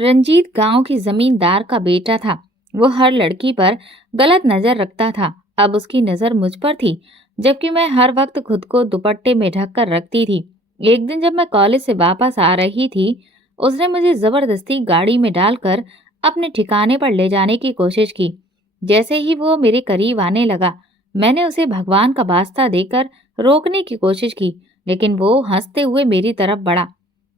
रंजीत गांव के जमींदार का बेटा था। वो हर लड़की पर गलत नजर रखता था। अब उसकी नजर मुझ पर थी, जबकि मैं हर वक्त खुद को दुपट्टे में ढक कर रखती थी। एक दिन जब मैं कॉलेज से वापस आ रही थी, उसने मुझे जबरदस्ती गाड़ी में डालकर अपने ठिकाने पर ले जाने की कोशिश की। जैसे ही वो मेरे करीब आने लगा, मैंने उसे भगवान का वास्ता देकर रोकने की कोशिश की, लेकिन वो हंसते हुए मेरी तरफ बढ़ा।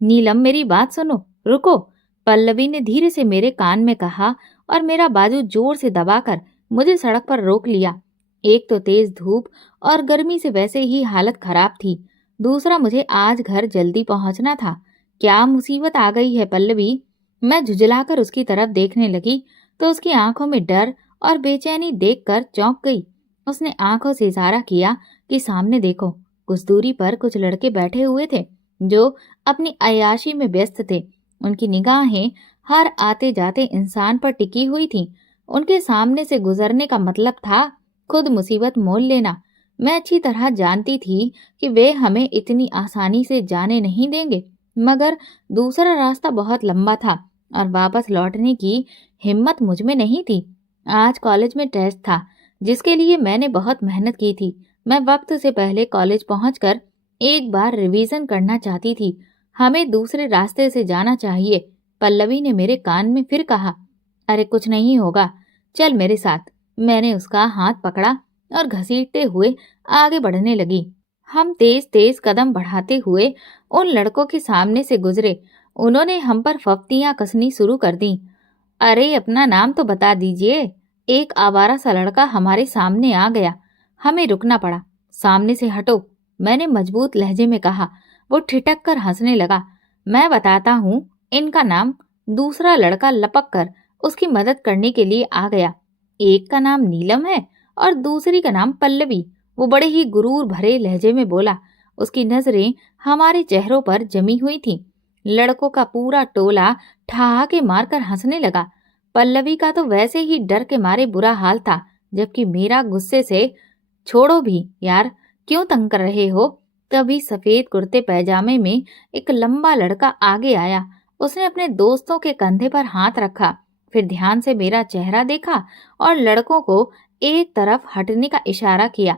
नीलम, मेरी बात सुनो, रुको, पल्लवी ने धीरे से मेरे कान में कहा और मेरा बाजू जोर से दबाकर मुझे सड़क पर रोक लिया। एक तो तेज धूप और गर्मी से वैसे ही हालत खराब थी, दूसरा मुझे आज घर जल्दी पहुंचना था। क्या मुसीबत आ गई है पल्लवी? मैं झुंझलाकर उसकी तरफ देखने लगी तो उसकी आंखों में डर और बेचैनी देखकर चौंक गई। उसने आंखों से इशारा किया कि सामने देखो। कुछ दूरी पर कुछ लड़के बैठे हुए थे जो अपनी अय्याशी में व्यस्त थे। उनकी निगाहें हर आते जाते इंसान पर टिकी हुई थीं। उनके सामने से गुजरने का मतलब था खुद मुसीबत मोल लेना। मैं अच्छी तरह जानती थी कि वे हमें इतनी आसानी से जाने नहीं देंगे, मगर दूसरा रास्ता बहुत लंबा था और वापस लौटने की हिम्मत मुझ में नहीं थी। आज कॉलेज में टेस्ट था, जिसके लिए मैंने बहुत मेहनत की थी। मैं वक्त से पहले कॉलेज पहुंचकर एक बार रिवीजन करना चाहती थी। हमें दूसरे रास्ते से जाना चाहिए, पल्लवी ने मेरे कान में फिर कहा। अरे कुछ नहीं होगा, चल मेरे साथ। मैंने उसका हाथ पकड़ा और घसीटते हुए आगे बढ़ने लगी। हम तेज तेज कदम बढ़ाते हुए उन लड़कों के सामने से गुजरे। उन्होंने हम पर फफ्तियां कसनी शुरू कर दी। अरे अपना नाम तो बता दीजिए। एक आवारा सा लड़का हमारे सामने आ गया। हमें रुकना पड़ा। सामने से हटो, मैंने मजबूत लहजे में कहा। वो ठिठक कर हंसने लगा। मैं बताता हूँ इनका नाम। दूसरा लड़का लपक कर उसकी मदद करने के लिए आ गया। एक का नाम नीलम है और दूसरी का नाम पल्लवी। वो बड़े ही गुरूर भरे लहजे में बोला। उसकी नजरें हमारे चेहरों पर जमी हुई थीं। लड़कों का पूरा टोला ठहाके मारकर हंसने लगा। पल्लवी का तो वैसे ही डर के मारे बुरा हाल था, जबकि मेरा गुस्से से छोड़ो भी यार, क्यों तंग कर रहे हो? तभी सफेद कुर्ते पैजामे में एक लंबा लड़का आगे आया। उसने अपने दोस्तों के कंधे पर हाथ रखा, फिर ध्यान से मेरा चेहरा देखा और लड़कों को एक तरफ हटने का इशारा किया।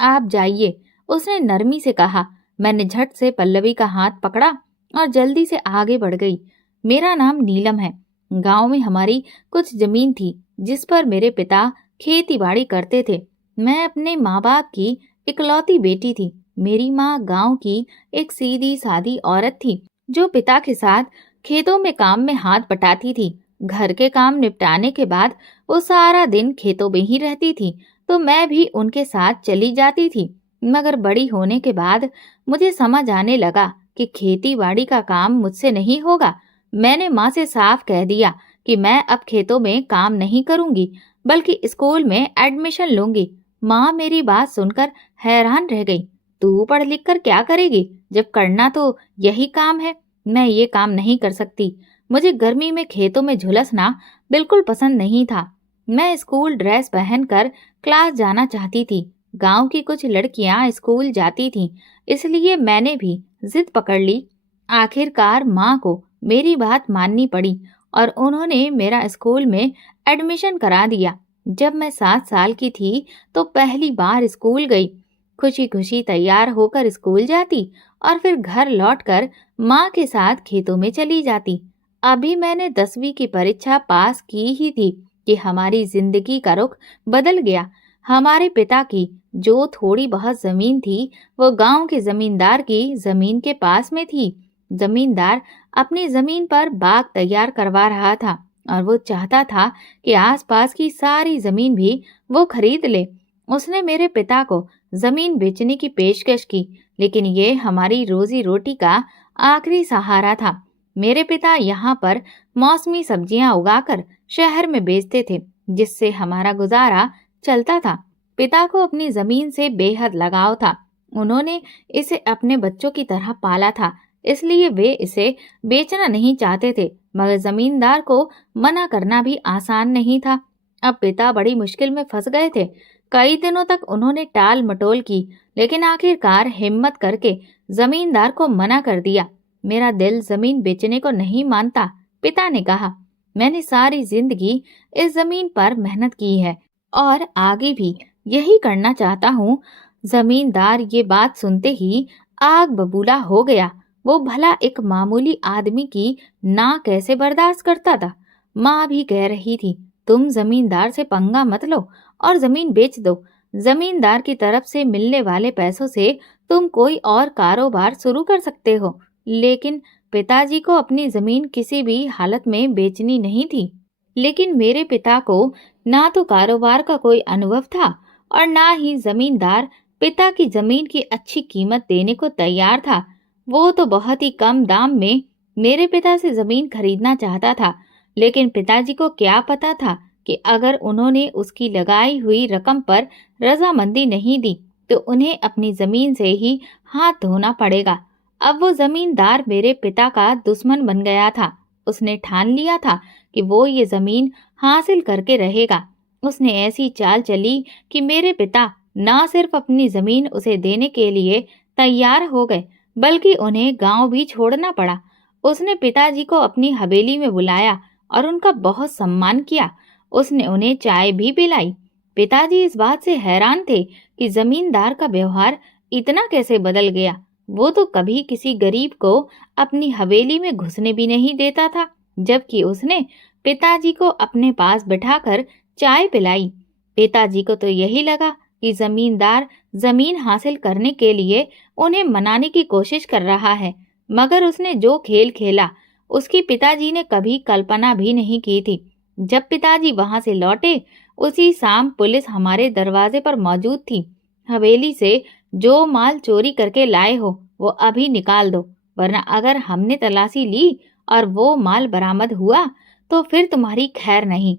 आप जाइए, उसने नरमी से कहा। मैंने झट से पल्लवी का हाथ पकड़ा और जल्दी से आगे बढ़ गई। मेरा नाम नीलम है। गांव में हमारी कुछ जमीन थी जिस पर मेरे पिता खेती बाड़ी करते थे। मैं अपने माँ बाप की इकलौती बेटी थी। मेरी माँ गांव की एक सीधी सादी औरत थी जो पिता के साथ खेतों में काम में हाथ बटाती थी। घर के काम निपटाने के बाद वो सारा दिन खेतों में ही रहती थी, तो मैं भी उनके साथ चली जाती थी। मगर बड़ी होने के बाद मुझे समझ आने लगा कि खेती बाड़ी का काम मुझसे नहीं होगा। मैंने माँ से साफ कह दिया कि मैं अब खेतों में काम नहीं करूंगी, बल्कि स्कूल में एडमिशन लूंगी। माँ मेरी बात सुनकर हैरान रह गई। तू पढ़ लिख कर क्या करेगी, जब करना तो यही काम है? मैं ये काम नहीं कर सकती। मुझे गर्मी में खेतों में झुलसना बिल्कुल पसंद नहीं था। मैं स्कूल ड्रेस पहनकर क्लास जाना चाहती थी। गांव की कुछ लड़कियां स्कूल जाती थीं, इसलिए मैंने भी जिद पकड़ ली। आखिरकार माँ को मेरी बात माननी पड़ी और उन्होंने मेरा स्कूल में एडमिशन करा दिया। जब मैं 7 साल की थी तो पहली बार स्कूल गई। खुशी खुशी तैयार होकर स्कूल जाती और फिर घर लौटकर माँ के साथ खेतों में चली जाती। अभी मैंने 10वीं की परीक्षा पास की ही थी कि हमारी जिंदगी का रुख बदल गया। हमारे पिता की जो थोड़ी बहुत जमीन थी, वो गांव के जमींदार की जमीन के पास में थी। जमींदार अपनी जमीन पर बाग तैयार करवा रहा था और वो चाहता था कि आसपास की सारी जमीन भी वो खरीद ले। उसने मेरे पिता को जमीन बेचने की पेशकश की, लेकिन ये हमारी रोजी रोटी का आखिरी सहारा था। मेरे पिता यहाँ पर मौसमी सब्जियां उगाकर शहर में बेचते थे, जिससे हमारा गुजारा चलता था। पिता को अपनी जमीन से बेहद लगाव था। उन्होंने इसे अपने बच्चों की तरह पाला था, इसलिए वे इसे बेचना नहीं चाहते थे। मगर जमींदार को मना करना भी आसान नहीं था। अब पिता बड़ी मुश्किल में फंस गए थे। कई दिनों तक उन्होंने टाल मटोल की, लेकिन आखिरकार हिम्मत करके जमींदार को मना कर दिया। मेरा दिल जमीन बेचने को नहीं मानता। पिता ने कहा, मैंने सारी जिंदगी इस जमीन पर मेहनत की है और आगे भी यही करना चाहता हूँ। जमींदार ये बात सुनते ही आग बबूला हो गया। वो भला एक मामूली आदमी की ना कैसे बर्दाश्त करता था। माँ भी कह रही थी, तुम जमींदार से पंगा मत लो और जमीन बेच दो। जमींदार की तरफ से मिलने वाले पैसों से तुम कोई और कारोबार शुरू कर सकते हो। लेकिन पिताजी को अपनी जमीन किसी भी हालत में बेचनी नहीं थी। लेकिन मेरे पिता को ना तो कारोबार का कोई अनुभव था और ना ही जमींदार पिता की जमीन की अच्छी कीमत देने को तैयार था। वो तो बहुत ही कम दाम में मेरे पिता से जमीन खरीदना चाहता था। लेकिन पिताजी को क्या पता था कि अगर उन्होंने उसकी लगाई हुई रकम पर रजामंदी नहीं दी तो उन्हें अपनी जमीन से ही हाथ धोना पड़ेगा। अब वो जमींदार मेरे पिता का दुश्मन बन गया था। उसने ठान लिया था कि वो ये जमीन हासिल करके रहेगा। उसने ऐसी चाल चली कि मेरे पिता ना सिर्फ अपनी जमीन उसे देने के लिए तैयार हो गए, बल्कि उन्हें गांव भी छोड़ना पड़ा। उसने पिताजी को अपनी हवेली में बुलाया और उनका बहुत सम्मान किया। उसने उन्हें चाय भी पिलाई। पिताजी इस बात से हैरान थे कि जमींदार का व्यवहार इतना कैसे बदल गया। वो तो कभी किसी गरीब को अपनी हवेली में घुसने भी नहीं देता था, जबकि उसने पिताजी को अपने पास बिठाकर चाय पिलाई। पिताजी को तो यही लगा कि जमींदार जमीन हासिल करने के लिए उन्हें मनाने की कोशिश कर रहा है, मगर उसने जो खेल खेला उसकी पिताजी ने कभी कल्पना भी नहीं की थी। जब पिताजी वहां से लौटे उसी शाम पुलिस हमारे दरवाजे पर मौजूद थी। हवेली से जो माल चोरी करके लाए हो वो अभी निकाल दो, वरना अगर हमने तलाशी ली और वो माल बरामद हुआ तो फिर तुम्हारी खैर नहीं।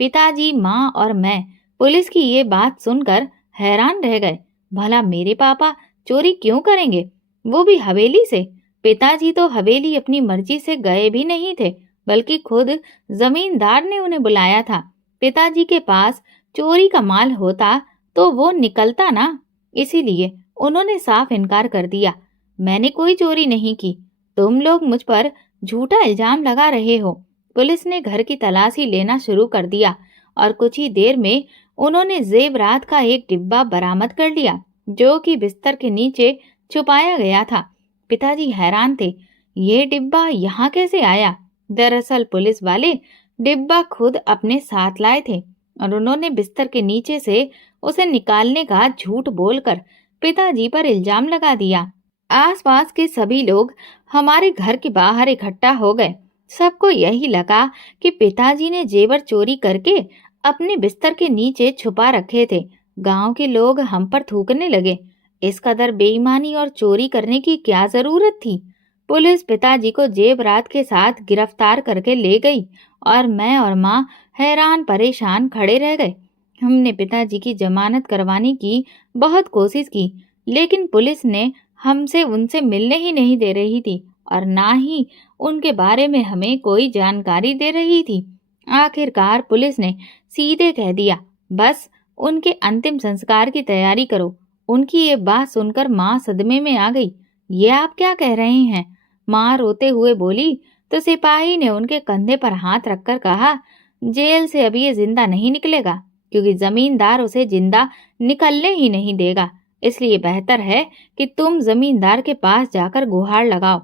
पिताजी, माँ और मैं पुलिस की ये बात सुनकर हैरान रह गए। भला मेरे पापा चोरी क्यों करेंगे, वो भी हवेली से? पिताजी तो हवेली अपनी मर्जी से गए भी नहीं थे, बल्कि खुद जमींदार ने उन्हें बुलाया था। पिताजी के पास चोरी का माल होता तो वो निकलता ना, इसीलिए उन्होंने साफ इनकार कर दिया। मैंने कोई चोरी नहीं की। तुम लोग मुझ पर झूठा इल्जाम लगा रहे हो। पुलिस ने घर की तलाशी लेना शुरू कर दिया और कुछ ही देर में उन्होंने जेवरात का एक डिब्बा बरामद कर लिया, जो कि बिस्तर के नीचे छुपाया गया था। पिताजी हैरान थे, ये डिब्बा यहाँ कैसे आया? दरअसल पुलिस वाले डिब्बा खुद अपने साथ लाए थे और उन्होंने बिस्तर के नीचे से उसे निकालने का झूठ बोलकर पिताजी पर इल्जाम लगा दिया। आसपास के सभी लोग हमारे घर के बाहर इकट्ठा हो गए। सबको यही लगा कि पिताजी ने जेवर चोरी करके अपने बिस्तर के नीचे छुपा रखे थे। गांव के लोग हम पर थूकने लगे। इस कदर बेईमानी और चोरी करने की क्या जरूरत थी? पुलिस पिताजी को जेवरात के साथ गिरफ्तार करके ले गई और मैं और माँ हैरान परेशान खड़े रह गए। हमने पिताजी की जमानत करवाने की बहुत कोशिश की, लेकिन पुलिस ने हमसे उनसे मिलने ही नहीं दे रही थी और ना ही उनके बारे में हमें कोई जानकारी दे रही थी। आखिरकार पुलिस ने सीधे कह दिया, बस उनके अंतिम संस्कार की तैयारी करो। उनकी ये बात सुनकर माँ सदमे में आ गई। ये आप क्या कह रहे हैं? माँ रोते हुए बोली तो सिपाही ने उनके कंधे पर हाथ रखकर कहा, जेल से अभी ये जिंदा नहीं निकलेगा, क्योंकि जमींदार उसे जिंदा निकलने ही नहीं देगा। इसलिए बेहतर है कि तुम जमींदार के पास जाकर गुहार लगाओ।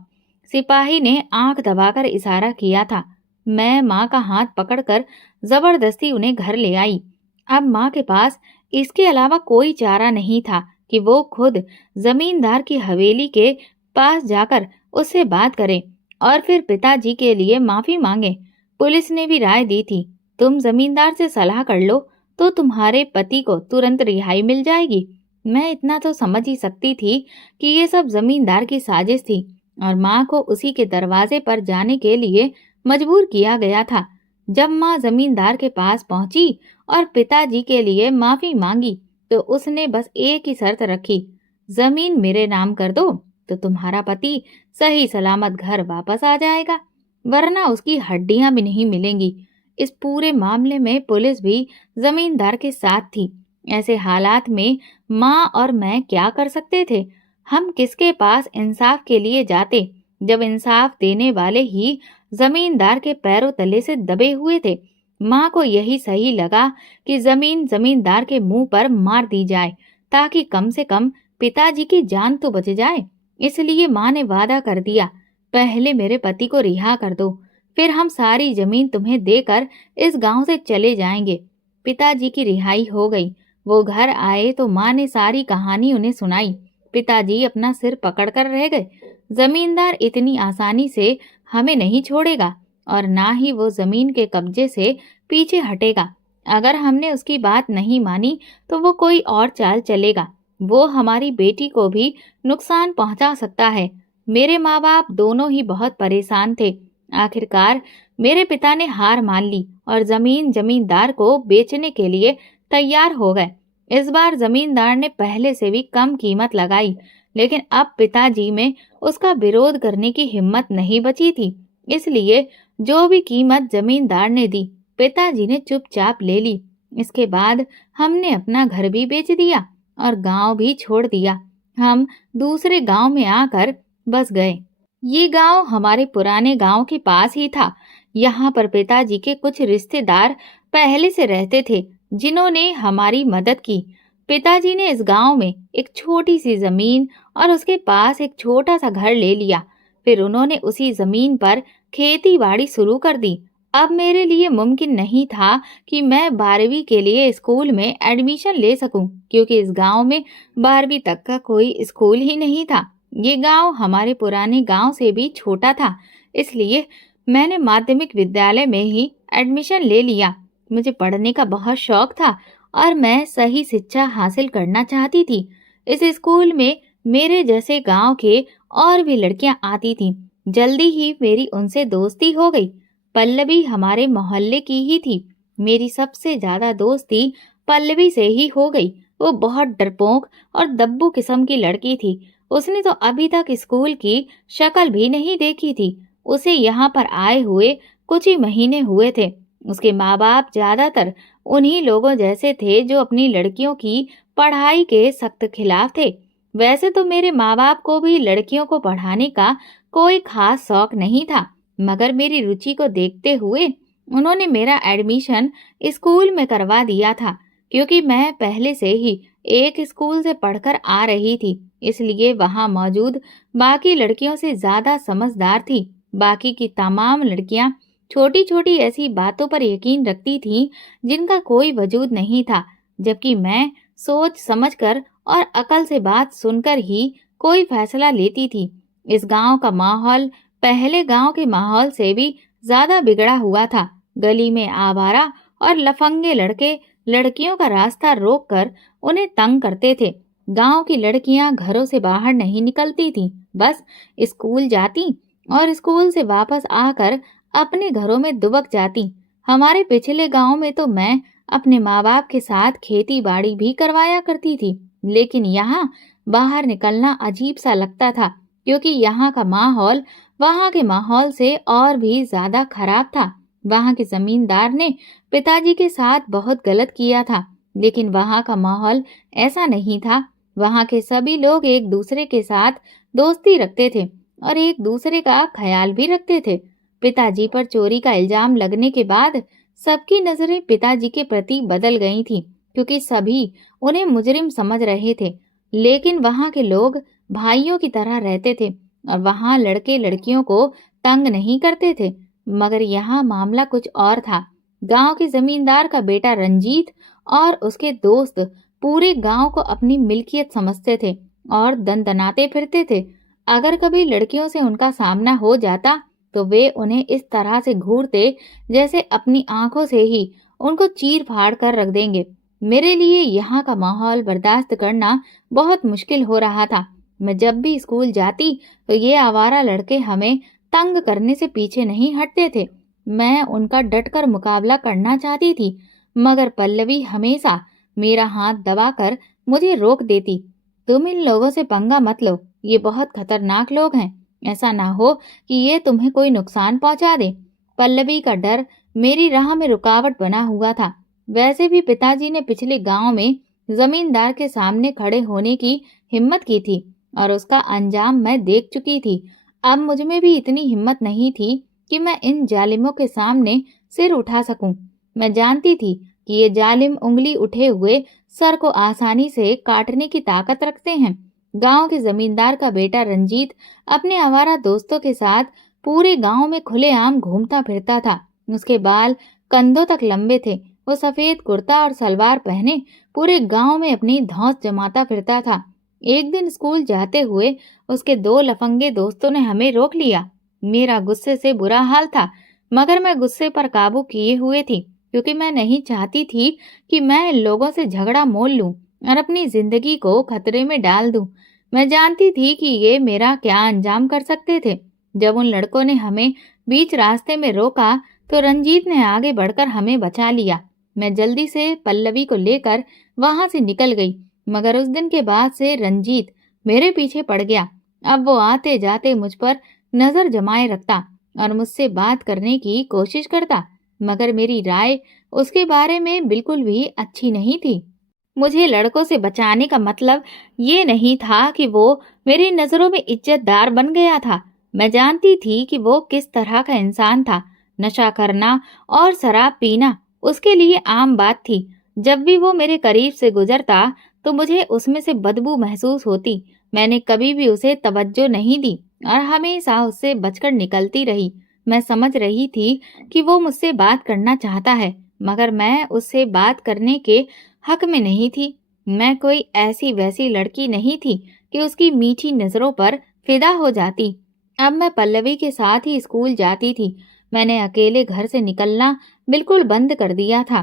सिपाही ने आंख दबाकर इशारा किया था। मैं माँ का हाथ पकड़कर जबरदस्ती उन्हें घर ले आई। अब माँ के पास इसके अलावा कोई चारा नहीं था कि वो खुद जमींदार की हवेली के पास जाकर उससे बात करे और फिर पिताजी के लिए माफी मांगे। पुलिस ने भी राय दी थी, तुम जमींदार से सलाह कर लो तो तुम्हारे पति को तुरंत रिहाई मिल जाएगी। मैं इतना तो समझ ही सकती थी कि ये सब जमींदार की साजिश थी और माँ को उसी के दरवाजे पर जाने के लिए मजबूर किया गया था। जब माँ जमींदार के पास पहुंची और पिताजी के लिए माफी मांगी तो उसने बस एक ही शर्त रखी, जमीन मेरे नाम कर दो तो तुम्हारा पति सही सलामत घर वापस आ जाएगा, वरना उसकी हड्डियां भी नहीं मिलेंगी। इस पूरे मामले में पुलिस भी जमींदार के साथ थी। ऐसे हालात में माँ और मैं क्या कर सकते थे? हम किसके पास इंसाफ के लिए जाते जब इंसाफ देने वाले ही जमींदार के पैरों तले से दबे हुए थे। माँ को यही सही लगा कि जमीन जमींदार के मुंह पर मार दी जाए, ताकि कम से कम पिताजी की जान तो बच जाए। इसलिए माँ ने वादा कर दिया, पहले मेरे पति को रिहा कर दो, फिर हम सारी जमीन तुम्हें देकर इस गांव से चले जाएंगे। पिताजी की रिहाई हो गई। वो घर आए तो माँ ने सारी कहानी उन्हें सुनाई। पिताजी अपना सिर पकड़कर रह गए। जमींदार इतनी आसानी से हमें नहीं छोड़ेगा और ना ही वो जमीन के कब्जे से पीछे हटेगा। अगर हमने उसकी बात नहीं मानी तो वो कोई और चाल चलेगा। वो हमारी बेटी को भी नुकसान पहुंचा सकता है। मेरे माँ बाप दोनों ही बहुत परेशान थे। आखिरकार मेरे पिता ने हार मान ली और जमीन जमींदार को बेचने के लिए तैयार हो गए। इस बार जमींदार ने पहले से भी कम कीमत लगाई, लेकिन अब पिताजी में उसका विरोध करने की हिम्मत नहीं बची थी। इसलिए जो भी कीमत जमींदार ने दी, पिताजी ने चुपचाप ले ली। इसके बाद हमने अपना घर भी बेच दिया और गांव भी छोड़ दिया। हम दूसरे गांव में आकर बस गए। ये गांव हमारे पुराने गांव के पास ही था। यहाँ पर पिताजी के कुछ रिश्तेदार पहले से रहते थे, जिन्होंने हमारी मदद की। पिताजी ने इस गांव में एक छोटी सी जमीन और उसके पास एक छोटा सा घर ले लिया। फिर उन्होंने उसी जमीन पर खेती बाड़ी शुरू कर दी। अब मेरे लिए मुमकिन नहीं था कि मैं 12वीं के लिए स्कूल में एडमिशन ले सकूं, क्योंकि इस गांव में 12वीं तक का कोई स्कूल ही नहीं था। ये गांव हमारे पुराने गांव से भी छोटा था, इसलिए मैंने माध्यमिक विद्यालय में ही एडमिशन ले लिया। मुझे पढ़ने का बहुत शौक था और मैं सही शिक्षा हासिल करना चाहती थी। इस स्कूल में मेरे जैसे गांव के और भी लड़कियां आती थीं। जल्दी ही मेरी उनसे दोस्ती हो गई। पल्लवी हमारे मोहल्ले की ही थी। मेरी सबसे ज्यादा दोस्ती पल्लवी से ही हो गई। वो बहुत डरपोक और दब्बू किस्म की लड़की थी। उसने तो अभी तक स्कूल की शक्ल भी नहीं देखी थी। उसे यहाँ पर आए हुए कुछ ही महीने हुए थे। उसके माँ बाप ज्यादातर उन्हीं लोगों जैसे थे जो अपनी लड़कियों की पढ़ाई के सख्त खिलाफ थे। वैसे तो मेरे माँ बाप को भी लड़कियों को पढ़ाने का कोई खास शौक नहीं था, मगर मेरी रुचि को देखते हुए उन्होंने मेरा एडमिशन स्कूल में करवा दिया था। क्योंकि मैं पहले से ही एक स्कूल से पढ़कर आ रही थी, इसलिए वहां मौजूद बाकी लड़कियों से ज्यादा समझदार थी। बाकी की तमाम लड़कियां छोटी छोटी ऐसी बातों पर यकीन रखती थीं जिनका कोई वजूद नहीं था, जबकि मैं सोच समझकर और अकल से बात सुनकर ही कोई फैसला लेती थी। इस गांव का माहौल पहले गांव के माहौल से भी ज्यादा बिगड़ा हुआ था। गली में आवारा और लफंगे लड़के लड़कियों का रास्ता रोककर उन्हें तंग करते थे। गांव की लड़कियां घरों से बाहर नहीं निकलती थीं, बस स्कूल जाती और स्कूल से वापस आकर अपने घरों में दुबक जाती। हमारे पिछले गांव में तो मैं अपने माँ बाप के साथ खेती बाड़ी भी करवाया करती थी, लेकिन यहाँ बाहर निकलना अजीब सा लगता था, क्योंकि यहाँ का माहौल वहाँ के माहौल से और भी ज्यादा खराब था। वहाँ के जमींदार ने पिताजी के साथ बहुत गलत किया था, लेकिन वहाँ का माहौल ऐसा नहीं था। वहाँ के सभी लोग एक दूसरे के साथ दोस्ती रखते थे और एक दूसरे का ख्याल भी रखते थे। पिताजी पर चोरी का इल्जाम लगने के बाद सबकी नजरें पिताजी के प्रति बदल गई थी, क्योंकि सभी उन्हें मुजरिम समझ रहे थे। लेकिन वहाँ के लोग भाइयों की तरह रहते थे और वहाँ लड़के लड़कियों को तंग नहीं करते थे। मगर यहाँ मामला कुछ और था। गांव के जमींदार का बेटा रंजीत और उसके दोस्त पूरे गांव को अपनी मिल्कियत समझते थे और दनदनाते फिरते थे। अगर कभी लड़कियों से उनका सामना हो जाता तो वे उन्हें इस तरह से घूरते जैसे अपनी आंखों से ही उनको चीर फाड़ कर रख देंगे। मेरे लिए यहाँ का माहौल बर्दाश्त करना बहुत मुश्किल हो रहा था। मैं जब भी स्कूल जाती तो ये आवारा लड़के हमें तंग करने से पीछे नहीं हटते थे। मैं उनका डटकर मुकाबला करना चाहती थी, मगर पल्लवी हमेशा मेरा हाथ दबाकर मुझे रोक देती। तुम इन लोगों से पंगा मत लो, ये बहुत खतरनाक लोग हैं। ऐसा ना हो कि ये तुम्हें कोई नुकसान पहुंचा दे। पल्लवी का डर मेरी राह में रुकावट बना हुआ था। वैसे भी पिताजी ने पिछले गांव में जमींदार के सामने खड़े होने की हिम्मत की थी और उसका अंजाम मैं देख चुकी थी। अब मुझ में भी इतनी हिम्मत नहीं थी कि मैं इन जालिमों के सामने सिर उठा सकूं। मैं जानती थी कि ये जालिम उंगली उठे हुए सर को आसानी से काटने की ताकत रखते हैं। गांव के जमींदार का बेटा रंजीत अपने आवारा दोस्तों के साथ पूरे गांव में खुलेआम घूमता फिरता था। उसके बाल कंधों तक लंबे थे। वो सफेद कुर्ता और सलवार पहने पूरे गांव में अपनी धौंस जमाता फिरता था। एक दिन स्कूल जाते हुए उसके दो लफंगे दोस्तों ने हमें रोक लिया। मेरा गुस्से से बुरा हाल था, मगर मैं गुस्से पर काबू किए हुए थी, क्योंकि मैं नहीं चाहती थी कि मैं इन लोगों से झगड़ा मोल लूं और अपनी जिंदगी को खतरे में डाल दूं। मैं जानती थी कि ये मेरा क्या अंजाम कर सकते थे। जब उन लड़कों ने हमें बीच रास्ते में रोका, तो रंजीत ने आगे बढ़कर हमें बचा लिया। मैं जल्दी से पल्लवी को लेकर वहां से निकल गई, मगर उस दिन के बाद से रंजीत मेरे पीछे पड़ गया। अब वो आते जाते मुझ पर नजर जमाए रखता और मुझसे बात करने की कोशिश करता, मगर मेरी राय उसके बारे में बिल्कुल भी अच्छी नहीं थी। मुझे लड़कों से बचाने का मतलब ये नहीं था कि वो मेरी नजरों में इज्जतदार बन गया था। मैं जानती थी कि वो किस तरह का इंसान था। नशा करना और शराब पीना उसके लिए आम बात थी। जब भी वो मेरे करीब से गुजरता, तो मुझे उसमें से बदबू महसूस होती। मैंने कभी भी उसे तवज्जो नहीं दी और हमेशा उससे बचकर निकलती रही। मैं समझ रही थी कि वो मुझसे बात करना चाहता है, मगर मैं उससे बात करने के हक में नहीं थी। मैं कोई ऐसी वैसी लड़की नहीं थी कि उसकी मीठी नजरों पर फिदा हो जाती। अब मैं पल्लवी के साथ ही स्कूल जाती थी। मैंने अकेले घर से निकलना बिल्कुल बंद कर दिया था।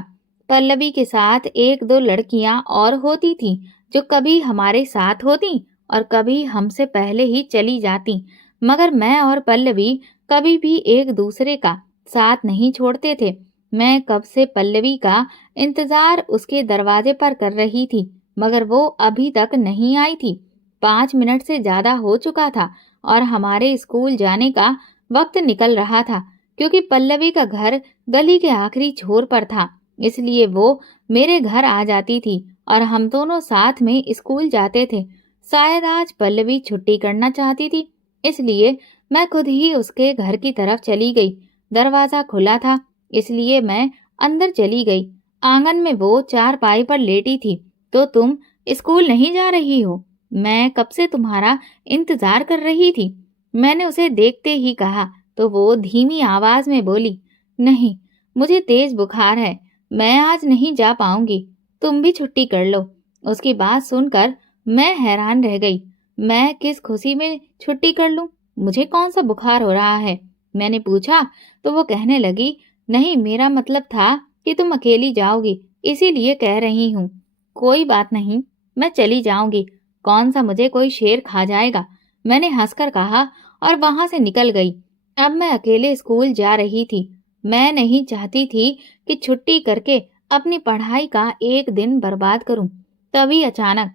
पल्लवी के साथ एक दो लड़कियां और होती थीं, जो कभी हमारे साथ होती और कभी हमसे पहले ही चली जाती, मगर मैं और पल्लवी कभी भी एक दूसरे का साथ नहीं छोड़ते थे। मैं कब से पल्लवी का इंतजार उसके दरवाजे पर कर रही थी, मगर वो अभी तक नहीं आई थी। 5 मिनट से ज्यादा हो चुका था और हमारे स्कूल जाने का वक्त निकल रहा था, क्योंकि पल्लवी का घर गली के आखिरी छोर पर था। इसलिए वो मेरे घर आ जाती थी और हम दोनों साथ में स्कूल जाते थे। शायद आज पल्लवी छुट्टी करना चाहती थी, इसलिए मैं खुद ही उसके घर की तरफ चली गई। दरवाजा खुला था, इसलिए मैं अंदर चली गई। आंगन में वो चारपाई पर लेटी थी। तो तुम स्कूल नहीं जा रही हो? मैं कब से तुम्हारा इंतजार कर रही थी। मैंने उसे देखते ही कहा, तो वो धीमी आवाज में बोली, नहीं, मुझे तेज बुखार है, मैं आज नहीं जा पाऊंगी, तुम भी छुट्टी कर लो। उसकी बात सुनकर मैं हैरान रह गई। मैं किस खुशी में छुट्टी कर लूं? मुझे कौन सा बुखार हो रहा है? मैंने पूछा, तो वो कहने लगी, नहीं, मेरा मतलब था कि तुम अकेली जाओगी, इसीलिए कह रही हूँ। कोई बात नहीं, मैं चली जाऊंगी। कौन सा मुझे कोई शेर खा जाएगा? मैंने हंसकर कहा और वहां से निकल गई। अब मैं अकेले स्कूल जा रही थी। मैं नहीं चाहती थी कि छुट्टी करके अपनी पढ़ाई का एक दिन बर्बाद करूं। तभी अचानक,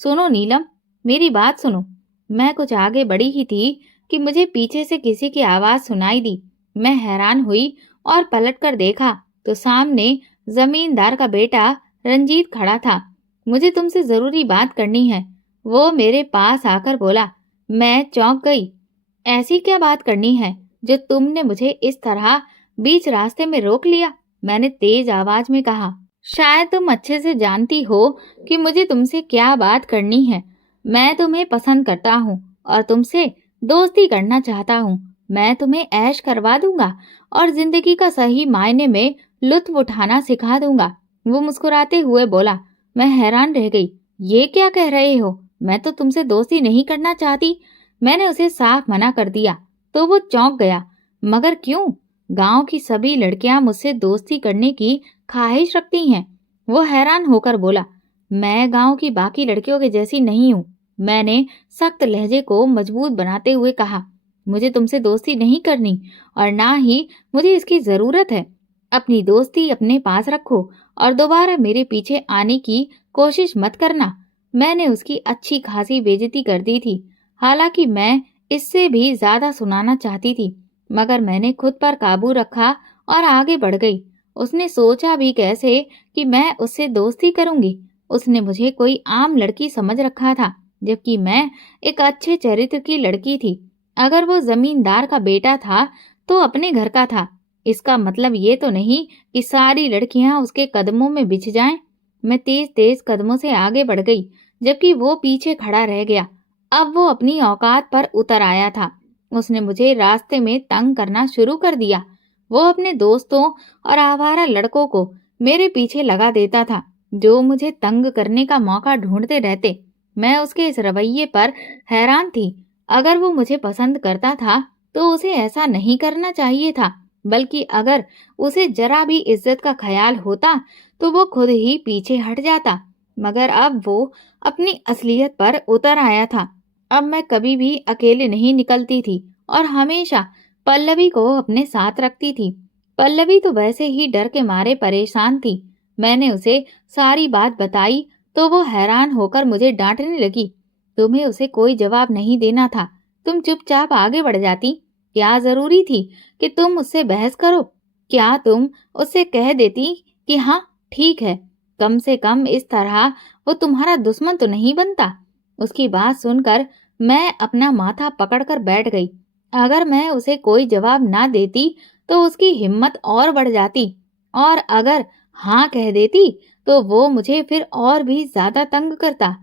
सुनो नीलम, मेरी बात सुनो। मैं कुछ आगे बढ़ी ही थी कि मुझे पीछे से किसी की आवाज सुनाई दी। मैं हैरान हुई और पलटकर देखा, तो सामने जमींदार का बेटा रंजीत खड़ा था। मुझे तुमसे जरूरी बात करनी है, वो मेरे पास आकर बोला। मैं चौंक गई। ऐसी क्या बात करनी है जो तुमने मुझे इस तरह बीच रास्ते में रोक लिया? मैंने तेज आवाज में कहा। शायद तुम अच्छे से जानती हो कि मुझे तुमसे क्या बात करनी है। मैं तुम्हें पसंद करता हूँ और तुमसे दोस्ती करना चाहता हूँ। मैं तुम्हें ऐश करवा दूंगा और जिंदगी का सही मायने में लुत्फ उठाना सिखा दूंगा। वो मुस्कुराते हुए बोला। मैं हैरान रह गई। ये क्या कह रहे हो? मैं तो तुमसे दोस्ती नहीं करना चाहती। मैंने उसे साफ मना कर दिया, तो वो चौंक गया। मगर क्यों? गांव की सभी लड़कियां मुझसे दोस्ती करने की ख्वाहिश रखती हैं। वो हैरान होकर बोला। मैं गांव की बाकी लड़कियों के जैसी नहीं हूँ। मैंने सख्त लहजे को मजबूत बनाते हुए कहा, मुझे तुमसे दोस्ती नहीं करनी और ना ही मुझे इसकी जरूरत है। अपनी दोस्ती अपने पास रखो और दोबारा मेरे पीछे आने की कोशिश मत करना। मैंने उसकी अच्छी खासी बेइज्जती कर दी थी। हालांकि मैं इससे भी ज्यादा सुनाना चाहती थी, मगर मैंने खुद पर काबू रखा और आगे बढ़ गई। उसने सोचा भी कैसे कि मैं उससे दोस्ती करूंगी। उसने मुझे कोई आम लड़की समझ रखा था, जबकि मैं एक अच्छे चरित्र की लड़की थी। अगर वो जमींदार का बेटा था, तो अपने घर का था। इसका मतलब ये तो नहीं कि सारी लड़कियां उसके कदमों में बिछ जाएं। मैं तेज तेज कदमों से आगे बढ़ गई, जबकि वो पीछे खड़ा रह गया। अब वो अपनी औकात पर उतर आया था। उसने मुझे रास्ते में तंग करना शुरू कर दिया। वो अपने दोस्तों और आवारा लड़कों को मेरे पीछे लगा देता था, जो मुझे तंग करने का मौका ढूंढते रहते। मैं उसके इस रवैये पर हैरान थी। अगर वो मुझे पसंद करता था तो उसे ऐसा नहीं करना चाहिए था, बल्कि अगर उसे जरा भी इज्जत का ख्याल होता तो वो खुद ही पीछे हट जाता। मगर अब वो अपनी असलियत पर उतर आया था। अब मैं कभी भी अकेले नहीं निकलती थी और हमेशा पल्लवी को अपने साथ रखती थी। पल्लवी तो वैसे ही डर के मारे परेशान थी। मैंने उसे सारी बात बताई तो वो हैरान होकर मुझे डांटने लगी। तुम्हें उसे कोई जवाब नहीं देना था, तुम चुपचाप आगे बढ़ जाती। क्या जरूरी थी कि तुम उससे बहस करो? क्या तुम उससे कह देती कि हाँ ठीक है, कम से कम इस तरह वो तुम्हारा दुश्मन तो नहीं बनता। उसकी बात सुनकर मैं अपना माथा पकड़कर बैठ गई। अगर मैं उसे कोई जवाब ना देती तो उसकी हिम्मत और बढ़ जाती, और अगर हाँ कह देती तो वो मुझे फिर और भी ज्यादा तंग करता।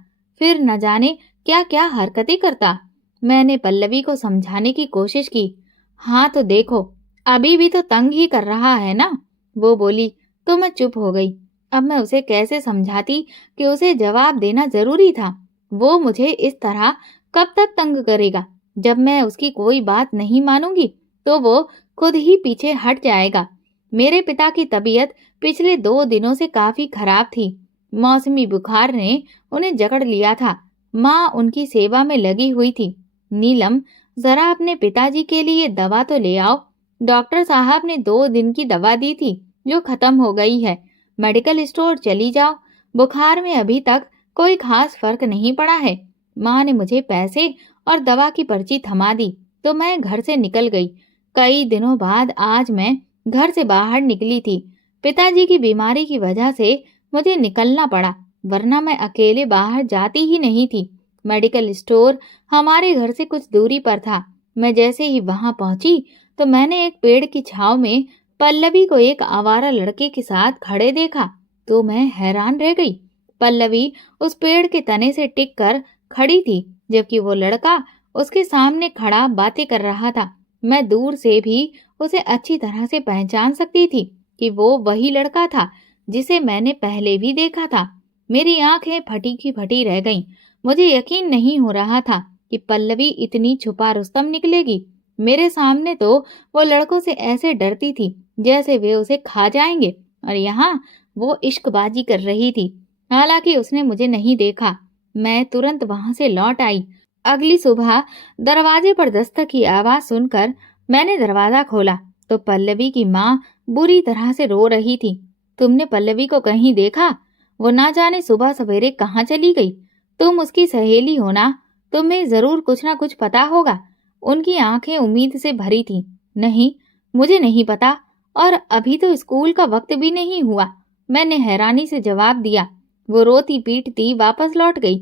फिर न जाने क्या क्या हरकतें करता। मैंने पल्लवी को समझाने की कोशिश की। हाँ तो देखो, अभी भी तो तंग ही कर रहा है ना, वो बोली। तो मैं चुप हो गई। अब मैं उसे कैसे समझाती कि उसे जवाब देना जरूरी था। वो मुझे इस तरह कब तक तंग करेगा? जब मैं उसकी कोई बात नहीं मानूंगी तो वो खुद ही पीछे हट जाएगा। मेरे पिता की तबीयत पिछले 2 दिनों से काफी खराब थी। मौसमी बुखार ने उन्हें जकड़ लिया था। माँ उनकी सेवा में लगी हुई थी। नीलम, जरा अपने पिताजी के लिए दवा तो ले आओ। डॉक्टर साहब ने 2 दिन की दवा दी थी, जो खत्म हो गई है। मेडिकल स्टोर चली जाओ। बुखार में अभी तक कोई खास फर्क नहीं पड़ा है। माँ ने मुझे पैसे और दवा की पर्ची थमा दी तो मैं घर से निकल गई। कई दिनों बाद आज मैं घर से बाहर निकली थी। पिताजी की बीमारी की वजह से मुझे निकलना पड़ा, वरना मैं अकेले बाहर जाती ही नहीं थी। मेडिकल स्टोर हमारे घर से कुछ दूरी पर था। मैं जैसे ही वहां पहुंची तो मैंने एक पेड़ की छांव में पल्लवी को एक आवारा लड़के के साथ खड़े देखा तो मैं हैरान रह गई। पल्लवी उस पेड़ के तने से टिक कर खड़ी थी, जबकि वो लड़का उसके सामने खड़ा बातें कर रहा था। मैं दूर से भी उसे अच्छी तरह से पहचान सकती थी कि वो वही लड़का था जिसे मैंने पहले भी देखा था। मेरी आंखें फटी की फटी रह गईं। मुझे यकीन नहीं हो रहा था कि पल्लवी इतनी छुपा रुस्तम निकलेगी। मेरे सामने तो वो लड़कों से ऐसे डरती थी जैसे वे उसे खा जाएंगे, और यहाँ वो इश्कबाजी कर रही थी। हालांकि उसने मुझे नहीं देखा। मैं तुरंत वहां से लौट आई। अगली सुबह दरवाजे पर दस्तक की आवाज सुनकर मैंने दरवाजा खोला तो पल्लवी की माँ बुरी तरह से रो रही थी। तुमने पल्लवी को कहीं देखा? वो ना जाने सुबह सवेरे कहाँ चली गई। तुम उसकी सहेली हो ना, तुम्हें जरूर कुछ ना कुछ पता होगा। उनकी आंखें उम्मीद से भरी थीं। नहीं, मुझे नहीं पता, और अभी तो स्कूल का वक्त भी नहीं हुआ, मैंने हैरानी से जवाब दिया। वो रोती पीटती वापस लौट गई।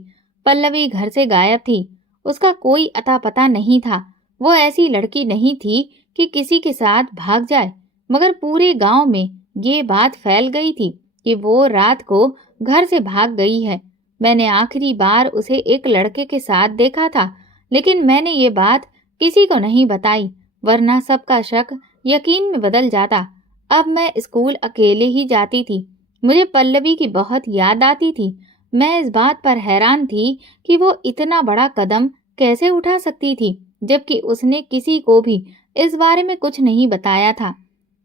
पल्लवी घर से गायब थी। उसका कोई अता पता नहीं था। वो ऐसी लड़की नहीं थी कि किसी के साथ भाग जाए, मगर पूरे गांव में ये बात फैल गई थी कि वो रात को घर से भाग गई है। मैंने आखिरी बार उसे एक लड़के के साथ देखा था, लेकिन मैंने ये बात किसी को नहीं बताई, वरना सबका शक यकीन में बदल जाता। अब मैं स्कूल अकेले ही जाती थी। मुझे पल्लवी की बहुत याद आती थी। मैं इस बात पर हैरान थी कि वो इतना बड़ा कदम कैसे उठा सकती थी, जबकि उसने किसी को भी इस बारे में कुछ नहीं बताया था।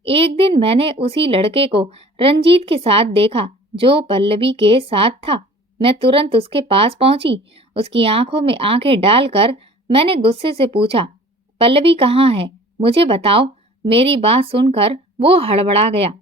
एक दिन मैंने उसी लड़के को रंजीत के साथ देखा जो पल्लवी के साथ था। मैं तुरंत उसके पास पहुंची। उसकी आंखों में आंखें डालकर मैंने गुस्से से पूछा, पल्लवी कहाँ है? मुझे बताओ। मेरी बात सुनकर वो हड़बड़ा गया।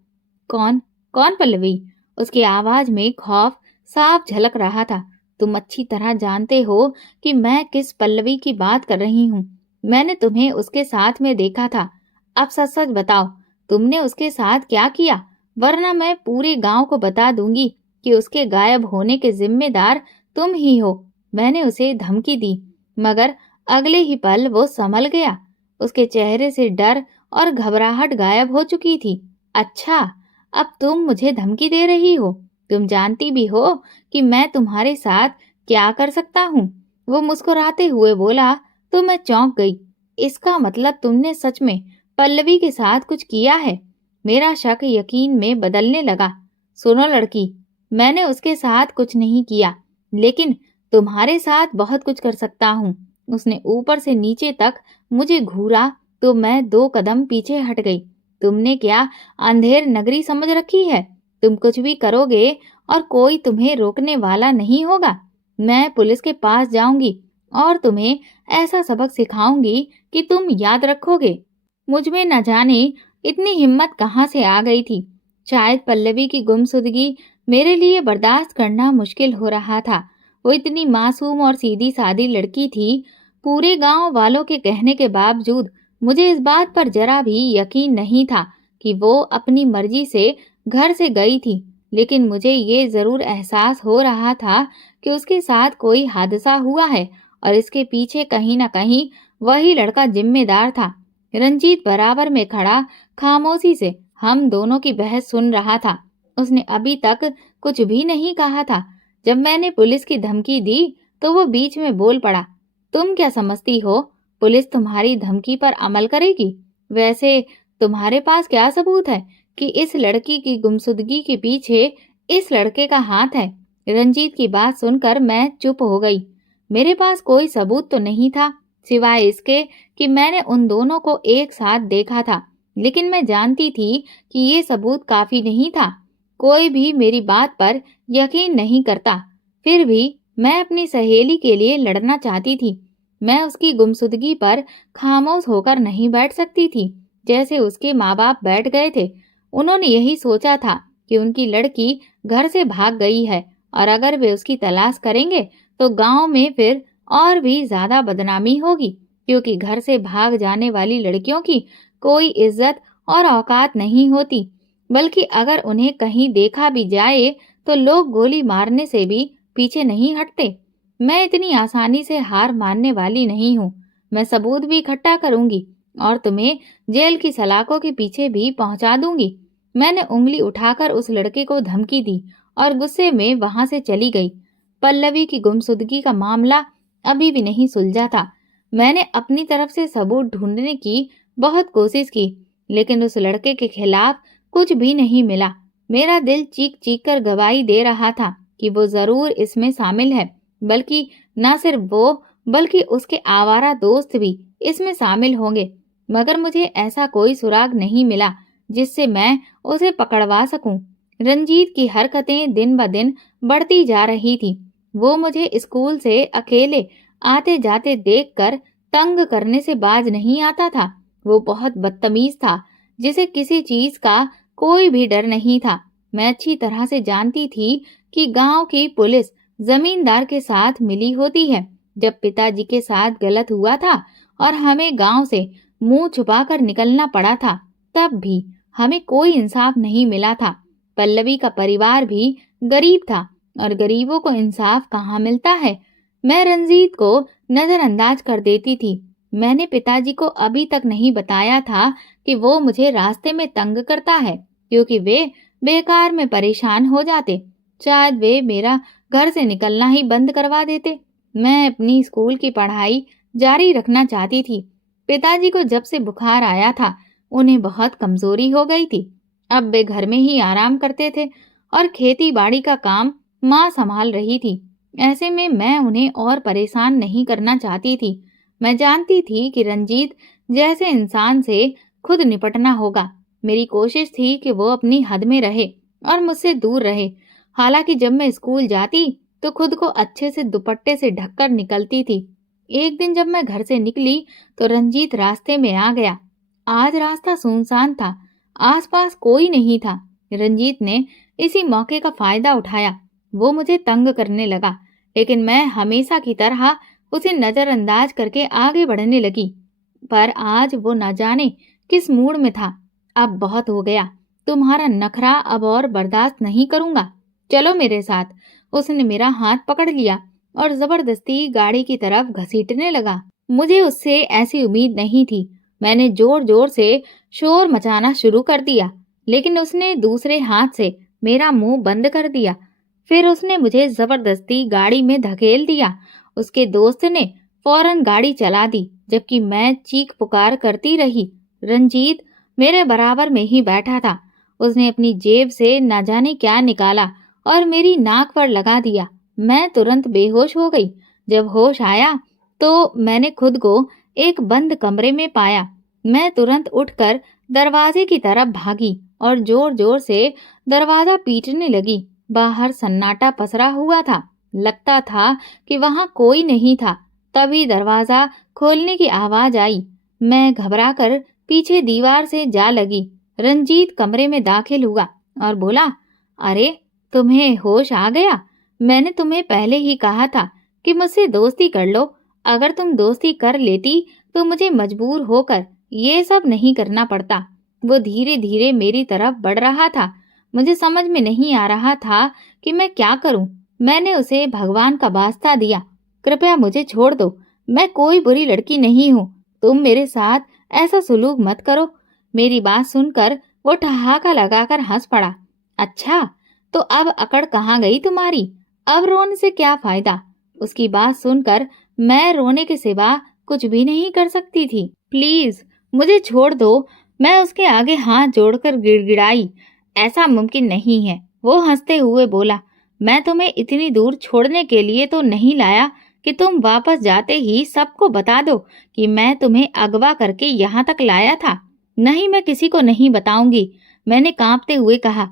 कौन कौन पल्लवी? उसकी आवाज में खौफ साफ झलक रहा था। तुम अच्छी तरह जानते हो कि मैं किस पल्लवी की बात कर रही हूँ। मैंने तुम्हें उसके साथ में देखा था। अब सच सच बताओ, तुमने उसके साथ क्या किया? वरना मैं पूरे गांव को बता दूंगी कि उसके गायब होने के जिम्मेदार तुम ही हो। मैंने उसे धमकी दी, मगर अगले ही पल वो संभल गया। उसके चेहरे से डर और घबराहट गायब हो चुकी थी। अच्छा, अब तुम मुझे धमकी दे रही हो? तुम जानती भी हो कि मैं तुम्हारे साथ क्या कर सकता हूँ? वो मुस्कुराते हुए बोला। तो मैं चौंक गई। इसका मतलब तुमने सच में पल्लवी के साथ कुछ किया है? मेरा शक यकीन में बदलने लगा। सुनो लड़की, मैंने उसके साथ कुछ नहीं किया, लेकिन तुम्हारे साथ बहुत कुछ कर सकता हूँ। उसने ऊपर से नीचे तक मुझे घूरा तो मैं 2 कदम पीछे हट गई। तुमने क्या अंधेर नगरी समझ रखी है? तुम कुछ भी करोगे और कोई तुम्हें रोकने वाला नहीं होगा। मैं पुलिस के पास जाऊंगी और तुम्हें ऐसा सबक सिखाऊंगी कि तुम याद रखोगे। मुझ में न जाने इतनी हिम्मत कहाँ से आ गई थी। शायद पल्लवी की गुमसुदगी मेरे लिए बर्दाश्त करना मुश्किल हो रहा था। वो इतनी मासूम और सीधी सादी लड़की थी। पूरे गांव वालों के कहने के बावजूद मुझे इस बात पर जरा भी यकीन नहीं था कि वो अपनी मर्जी से घर से गई थी। लेकिन मुझे ये जरूर एहसास हो रहा था कि उसके साथ कोई हादसा हुआ है और इसके पीछे कहीं न कहीं वही लड़का जिम्मेदार था। रंजीत बराबर में खड़ा खामोशी से हम दोनों की बहस सुन रहा था। उसने अभी तक कुछ भी नहीं कहा था। जब मैंने पुलिस की धमकी दी तो वो बीच में बोल पड़ा। तुम क्या समझती हो पुलिस तुम्हारी धमकी पर अमल करेगी? वैसे तुम्हारे पास क्या सबूत है कि इस लड़की की गुमशुदगी के पीछे इस लड़के का हाथ है? रंजीत की बात सुनकर मैं चुप हो गई। मेरे पास कोई सबूत तो नहीं था, सिवाय इसके कि मैंने उन दोनों को एक साथ देखा था। लेकिन मैं जानती थी कि ये सबूत काफी नहीं था। कोई भी मेरी बात पर यकीन नहीं करता। फिर भी मैं अपनी सहेली के लिए लड़ना चाहती थी। मैं उसकी गुमशुदगी पर खामोश होकर नहीं बैठ सकती थी, जैसे उसके माँ बाप बैठ गए थे। उन्होंने यही सोचा था कि उनकी लड़की घर से भाग गई है और अगर वे उसकी तलाश करेंगे तो गांव में फिर और भी ज्यादा बदनामी होगी, क्योंकि घर से भाग जाने वाली लड़कियों की कोई इज्जत और औकात नहीं होती। बल्कि अगर उन्हें कहीं देखा भी जाए तो लोग गोली मारने से भी पीछे नहीं हटते। मैं इतनी आसानी से हार मानने वाली नहीं हूँ। मैं सबूत भी इकट्ठा करूंगी और तुम्हें जेल की सलाखों के पीछे भी पहुंचा दूंगी। मैंने उंगली उठाकर उस लड़के को धमकी दी और गुस्से में वहां से चली गई। पल्लवी की गुमशुदगी का मामला अभी भी नहीं सुलझा था। मैंने अपनी तरफ से सबूत ढूंढने की बहुत कोशिश की, लेकिन उस लड़के के खिलाफ कुछ भी नहीं मिला। मेरा दिल चीख चीख कर गवाही दे रहा था कि वो जरूर इसमें शामिल है। बल्कि न सिर्फ वो, बल्कि उसके आवारा दोस्त भी इसमें शामिल होंगे। मगर मुझे ऐसा कोई सुराग नहीं मिला जिससे मैं उसे पकड़वा सकूं। रंजीत की हरकतें दिन ब दिन बढ़ती जा रही थी। वो मुझे स्कूल से अकेले आते जाते देखकर तंग करने से बाज नहीं आता था। वो बहुत बदतमीज था, जिसे किसी चीज का कोई भी डर नहीं था। मैं अच्छी तरह से जानती थी कि गांव की पुलिस जमींदार के साथ मिली होती है। जब पिताजी के साथ गलत हुआ था और हमें गांव से मुंह छुपाकर निकलना पड़ा था, तब भी हमें कोई इंसाफ नहीं मिला था। पल्लवी का परिवार भी गरीब था और गरीबों को इंसाफ कहाँ मिलता है। मैं रंजीत को नजरअंदाज कर देती थी। मैंने पिताजी को अभी तक नहीं बताया था कि वो मुझे रास्ते में तंग करता है, क्योंकि वे बेकार में परेशान हो जाते। शायद वे मेरा घर से निकलना ही बंद करवा देते। मैं अपनी स्कूल की पढ़ाई जारी रखना चाहती थी। पिताजी को जब से बुखार आया था, उन्हें बहुत कमजोरी हो गई थी। अब वे घर में ही आराम करते थे और खेती बाड़ी का काम माँ संभाल रही थी। ऐसे में मैं उन्हें और परेशान नहीं करना चाहती थी। मैं जानती थी कि रंजीत जैसे इंसान से खुद निपटना होगा। मेरी कोशिश थी कि वो अपनी हद में रहे और मुझसे दूर रहे। हालांकि जब मैं स्कूल जाती तो खुद को अच्छे से दुपट्टे से ढककर निकलती थी। एक दिन जब मैं घर से निकली तो रंजीत रास्ते में आ गया। आज रास्ता सुनसान था, आसपास कोई नहीं था। रंजीत ने इसी मौके का फायदा उठाया। वो मुझे तंग करने लगा, लेकिन मैं हमेशा की तरह उसे नजरअंदाज करके आगे बढ़ने लगी। पर आज वो न जाने किस मूड में था। अब बहुत हो गया, तुम्हारा नखरा अब और बर्दाश्त नहीं करूंगा, चलो मेरे साथ। उसने मेरा हाथ पकड़ लिया और जबरदस्ती गाड़ी की तरफ घसीटने लगा। मुझे उससे ऐसी उम्मीद नहीं थी। मैंने जोर जोर से शोर मचाना शुरू कर दिया, लेकिन उसने दूसरे हाथ से मेरा मुंह बंद कर दिया। फिर उसने मुझे जबरदस्ती गाड़ी में धकेल दिया। उसके दोस्त ने फौरन गाड़ी चला दी, जबकि मैं चीख पुकार करती रही। रंजीत मेरे बराबर में ही बैठा था। उसने अपनी जेब से न जाने क्या निकाला और मेरी नाक पर लगा दिया। मैं तुरंत बेहोश हो गई। जब होश आया तो मैंने खुद को एक बंद कमरे में पाया। मैं तुरंत उठकर दरवाजे की तरफ भागी और जोर जोर से दरवाजा पीटने लगी। बाहर सन्नाटा पसरा हुआ था। लगता था कि वहां कोई नहीं था। तभी दरवाजा खोलने की आवाज आई। मैं घबराकर पीछे दीवार से जा लगी। रंजीत कमरे में दाखिल हुआ और बोला, अरे तुम्हें होश आ गया? मैंने तुम्हें पहले ही कहा था कि मुझसे दोस्ती कर लो। अगर तुम दोस्ती कर लेती तो मुझे मजबूर होकर ये सब नहीं करना पड़ता। वो धीरे धीरे मेरी तरफ बढ़ रहा था। मुझे समझ में नहीं आ रहा था कि मैं क्या करूं। मैंने उसे भगवान का वास्ता दिया, कृपया मुझे छोड़ दो। मैं कोई बुरी लड़की नहीं हूँ। तुम मेरे साथ ऐसा सुलूक मत करो। मेरी बात सुनकर वो ठहाका लगाकर हंस पड़ा। अच्छा, तो अब अकड़ कहाँ गई तुम्हारी? अब रोने से क्या फायदा? उसकी बात सुनकर मैं रोने के सिवा कुछ भी नहीं कर सकती थी। प्लीज मुझे छोड़ दो। मैं उसके आगे हाथ जोड़कर गिड़गिड़ाई। ऐसा मुमकिन नहीं है। वो हंसते हुए बोला, मैं तुम्हें इतनी दूर छोड़ने के लिए तो नहीं लाया कि तुम वापस जाते ही सबको बता दो कि मैं तुम्हें अगवा करके यहाँ तक लाया था। नहीं, मैं किसी को नहीं बताऊंगी, मैंने कांपते हुए कहा।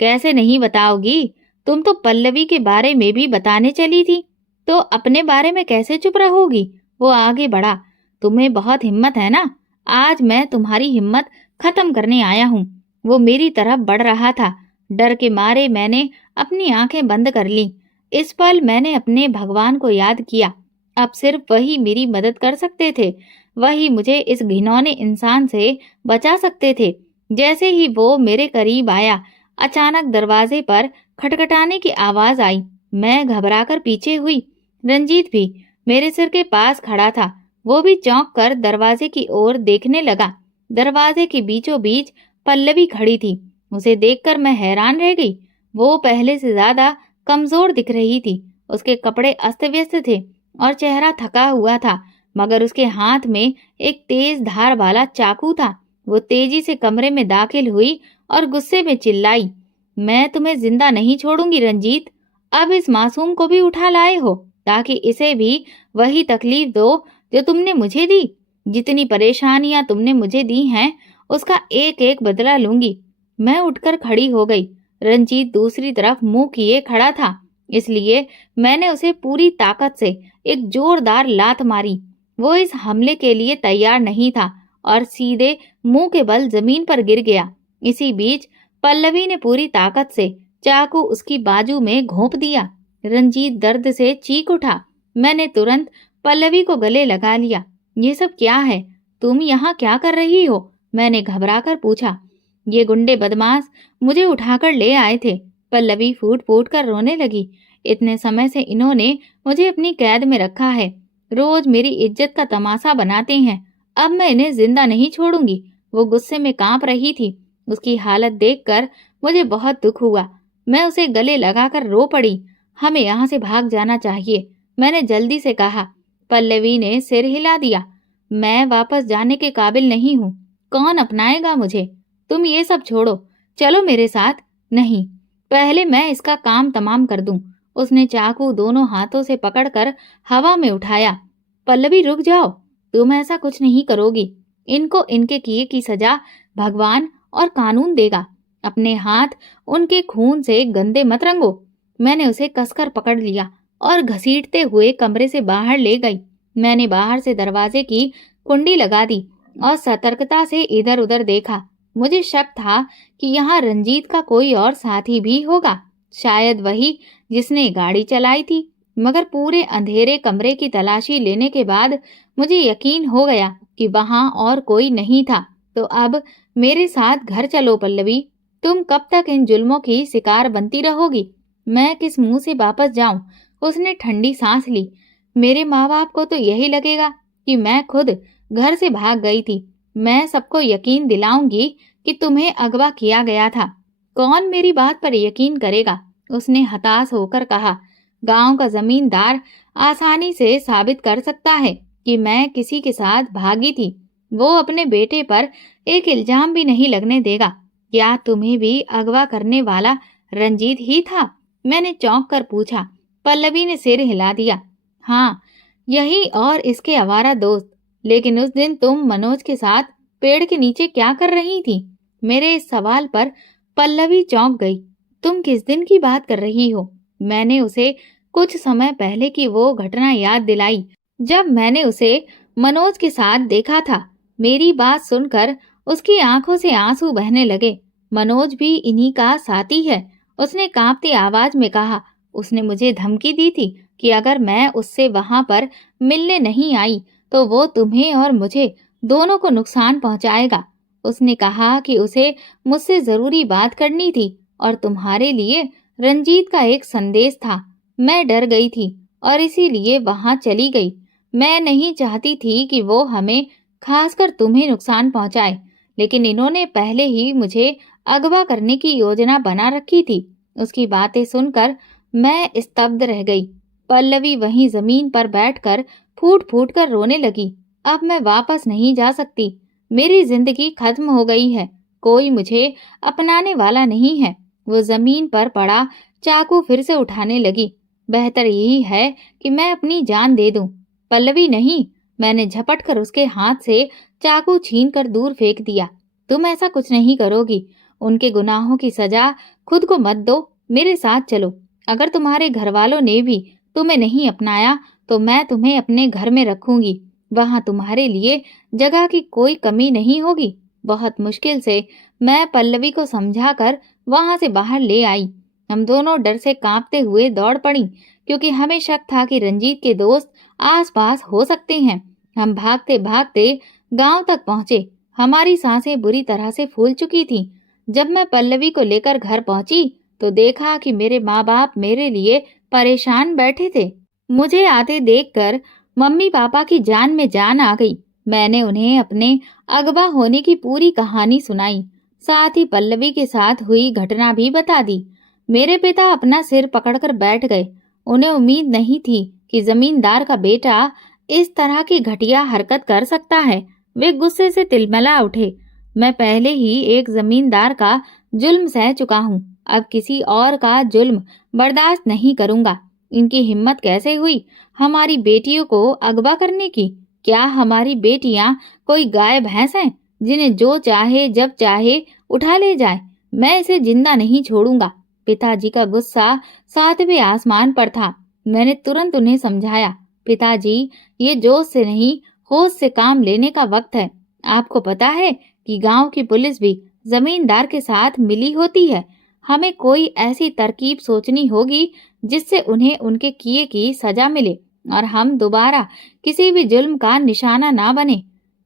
कैसे नहीं बताओगी? तुम तो पल्लवी के बारे में भी बताने चली थी, तो अपने बारे में कैसे चुप रहोगी? वो आगे बढ़ा। तुम्हें बहुत हिम्मत है ना? आज मैं तुम्हारी हिम्मत खत्म करने आया हूँ। वो मेरी तरफ बढ़ रहा था। डर के मारे मैंने अपनी आंखें बंद कर ली। इस पल मैंने अपने भगवान को याद किया। अब सिर्फ वही मेरी मदद कर सकते थे। वही मुझे इस घिनौने इंसान से बचा सकते थे। जैसे ही वो मेरे करीब आया, अचानक दरवाजे पर खटखटाने की आवाज आई। मैं घबराकर पीछे हुई। रंजीत भी मेरे सिर के पास खड़ा था। वो भी चौंक कर दरवाजे की ओर देखने लगा। दरवाजे के बीचों बीच पल्लवी खड़ी थी। उसे देखकर मैं हैरान रह गई। वो पहले से ज्यादा कमजोर दिख रही थी। उसके कपड़े अस्त व्यस्त थे और चेहरा थका हुआ था, मगर उसके हाथ में एक तेज धार वाला चाकू था। वो तेजी से कमरे में दाखिल हुई और गुस्से में चिल्लाई, मैं तुम्हें जिंदा नहीं छोड़ूंगी रंजीत। अब इस मासूम को भी उठा लाए हो ताकि इसे भी वही तकलीफ दो जो तुमने मुझे दी। जितनी परेशानियां तुमने मुझे दी हैं, उसका एक एक बदला लूंगी। मैं उठकर खड़ी हो गई। रंजीत दूसरी तरफ मुंह किए खड़ा था, इसलिए मैंने उसे पूरी ताकत से एक जोरदार लात मारी। वो इस हमले के लिए तैयार नहीं था और सीधे मुंह के बल जमीन पर गिर गया। इसी बीच पल्लवी ने पूरी ताकत से चाकू उसकी बाजू में घोंप दिया। रंजीत दर्द से चीख उठा। मैंने तुरंत पल्लवी को गले लगा लिया। ये सब क्या है? तुम यहाँ क्या कर रही हो? मैंने घबराकर पूछा। ये गुंडे बदमाश मुझे उठाकर ले आए थे। पल्लवी फूट फूट कर रोने लगी। इतने समय से इन्होंने मुझे अपनी कैद में रखा है। रोज मेरी इज्जत का तमाशा बनाते हैं। अब मैं इन्हें जिंदा नहीं छोड़ूंगी। वो गुस्से में कांप रही थी। उसकी हालत देखकर मुझे बहुत दुख हुआ। मैं उसे गले लगाकर रो पड़ी। हमें यहाँ से भाग जाना चाहिए, मैंने जल्दी से कहा। पल्लवी ने सिर हिला दिया। मैं वापस जाने के काबिल नहीं हूँ। कौन अपनाएगा मुझे? तुम ये सब छोड़ो, चलो मेरे साथ। नहीं, पहले मैं इसका काम तमाम कर दूं। उसने चाकू दोनों हाथों से पकड़कर हवा में उठाया। पल्लवी रुक जाओ, तुम ऐसा कुछ नहीं करोगी। इनको इनके किए की सजा भगवान और कानून देगा। अपने हाथ उनके खून से गंदे मत रंगो। मैंने उसे कसकर पकड़ लिया और घसीटते हुए कमरे से बाहर ले गई। मैंने बाहर से दरवाजे की कुंडी लगा दी और सतर्कता से इधर उधर देखा। मुझे शक था कि यहाँ रंजीत का कोई और साथी भी होगा, शायद वही जिसने गाड़ी चलाई थी। मगर पूरे अंधेरे कमरे की तलाशी लेने के बाद मुझे यकीन हो गया कि वहां और कोई नहीं था। तो अब मेरे साथ घर चलो पल्लवी। तुम कब तक इन जुल्मों की शिकार बनती रहोगी? मैं किस मुंह से वापस जाऊं? उसने ठंडी सांस ली। मेरे माँ बाप को तो यही लगेगा कि मैं खुद घर से भाग गई थी। मैं सबको यकीन दिलाऊंगी कि तुम्हें अगवा किया गया था। कौन मेरी बात पर यकीन करेगा? उसने हताश होकर कहा। गांव का जमींदार आसानी से साबित कर सकता है कि मैं किसी के साथ भागी थी। वो अपने बेटे पर एक इल्जाम भी नहीं लगने देगा। क्या तुम्हें भी अगवा करने वाला रंजीत ही था? मैंने चौंक कर पूछा। पल्लवी ने सिर हिला दिया। हाँ, यही और इसके आवारा दोस्त। लेकिन उस दिन तुम मनोज के साथ पेड़ के नीचे क्या कर रही थी? मेरे इस सवाल पर पल्लवी चौंक गई। तुम किस दिन की बात कर रही हो? मैंने उसे कुछ समय पहले की वो घटना याद दिलाई जब मैंने उसे मनोज के साथ देखा था। मेरी बात सुनकर उसकी आंखों से आंसू बहने लगे। मनोज भी इन्हीं का साथी है, उसने कांपती आवाज में कहा। उसने मुझे धमकी दी थी कि अगर मैं उससे वहां पर मिलने नहीं आई तो वो तुम्हें और मुझे दोनों को नुकसान पहुंचाएगा। उसने कहा कि उसे मुझसे जरूरी बात करनी थी और तुम्हारे लिए रंजीत का एक संदेश था। मैं डर गई थी और इसीलिए वहां चली गई। मैं नहीं चाहती थी कि वो हमें, खासकर तुम्हें, नुकसान पहुंचाए, लेकिन इन्होंने पहले ही मुझे अगवा करने की योजना बना रखी थी। उसकी बातें सुनकर मैं स्तब्ध रह गई। पल्लवी वहीं जमीन पर बैठकर फूट फूट कर रोने लगी। अब मैं वापस नहीं जा सकती। मेरी जिंदगी खत्म हो गई है। कोई मुझे अपनाने वाला नहीं है। वो जमीन पर पड़ा चाकू फिर से उठाने लगी। बेहतर यही है कि मैं अपनी जान दे दूं। पल्लवी नहीं, मैंने झपट कर उसके हाथ से चाकू छीन कर दूर फेंक दिया। तुम ऐसा कुछ नहीं करोगी। उनके गुनाहों की सजा खुद को मत दो, मेरे साथ चलो। अगर तुम्हारे घर वालों ने भी तुम्हें नहीं अपनाया तो मैं तुम्हें अपने घर में रखूंगी। वहां तुम्हारे लिए जगह की कोई कमी नहीं होगी। बहुत मुश्किल से मैं पल्लवी को समझाकर वहां से बाहर ले आई। हम दोनों डर से कांपते हुए दौड़ पड़ी, क्योंकि हमें शक था कि रंजीत के दोस्त आसपास हो सकते हैं। हम भागते भागते गांव तक पहुंचे। हमारी सांसें बुरी तरह से फूल चुकी थीं। जब मैं पल्लवी को लेकर घर पहुंची तो देखा कि मेरे माँ बाप मेरे लिए परेशान बैठे थे। मुझे आते देखकर मम्मी पापा की जान में जान आ गई। मैंने उन्हें अपने अगवा होने की पूरी कहानी सुनाई, साथ ही पल्लवी के साथ हुई घटना भी बता दी। मेरे पिता अपना सिर पकड़कर बैठ गए। उन्हें उम्मीद नहीं थी कि जमींदार का बेटा इस तरह की घटिया हरकत कर सकता है। वे गुस्से से तिलमिला उठे। मैं पहले ही एक जमींदार का जुल्म सह चुका हूँ, अब किसी और का जुल्म बर्दाश्त नहीं करूंगा। इनकी हिम्मत कैसे हुई हमारी बेटियों को अगवा करने की? क्या हमारी बेटियां कोई गाय भैंस हैं जिन्हें जो चाहे जब चाहे उठा ले जाए? मैं इसे जिंदा नहीं छोड़ूंगा। पिताजी का गुस्सा सातवें आसमान पर था। मैंने तुरंत उन्हें समझाया, पिताजी, ये जोश से नहीं, होश से काम लेने का वक्त है। आपको पता है कि गांव की पुलिस भी जमींदार के साथ मिली होती है। हमें कोई ऐसी तरकीब सोचनी होगी जिससे उन्हें उनके किए की सजा मिले और हम दोबारा किसी भी जुल्म का निशाना ना बने।